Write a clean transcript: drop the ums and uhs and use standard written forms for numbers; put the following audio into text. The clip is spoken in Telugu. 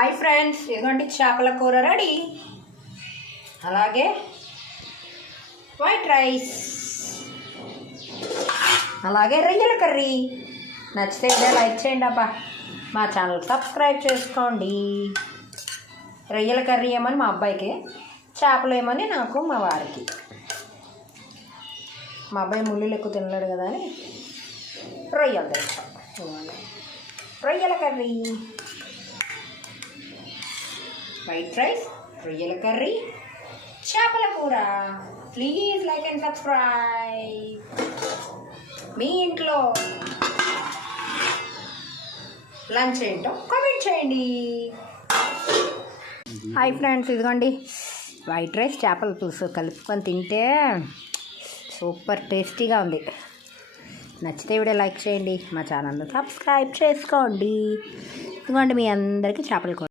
హాయ్ ఫ్రెండ్స్, ఇదిగోండి చేపల కూర రెడీ. అలాగే వైట్ రైస్, అలాగే రొయ్యల కర్రీ. నచ్చితే ఇదే లైక్ చేయండి అబ్బా, మా ఛానల్ సబ్స్క్రైబ్ చేసుకోండి. రొయ్యల కర్రీ ఏమని మా అబ్బాయికి, చేపలు ఏమని నాకు, మా వారికి. మా అబ్బాయి ముళ్ళులు ఎక్కువ తినలేడు కదా అని రొయ్యలు తెచ్చాం. రొయ్యల కర్రీ, వైట్ రైస్, రొయ్యల కర్రీ, చేపల కూర. Please like and subscribe. మీ ఇంట్లో లంచ్ ఏంటో కామెంట్ చేయండి. హాయ్ ఫ్రెండ్స్, ఇదిగోండి వైట్ రైస్ చేపల పులుసు కలుపుకొని తింటే సూపర్ టేస్టీగా ఉంది. నచ్చితే వీడియో లైక్ చేయండి, మా ఛానల్ని సబ్స్క్రైబ్ చేసుకోండి. ఇదిగోండి మీ అందరికీ చేపల కూర.